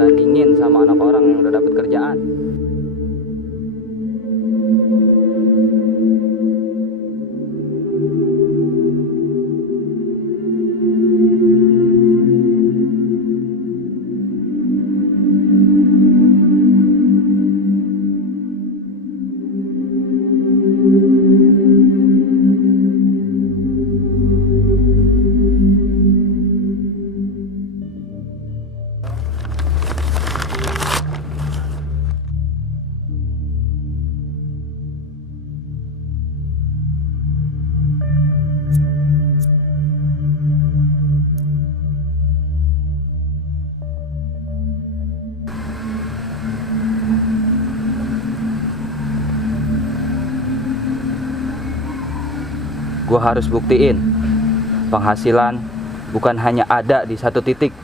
bandingin sama anak orang yang udah dapet kerjaan. Gue harus buktiin penghasilan bukan hanya ada di satu titik,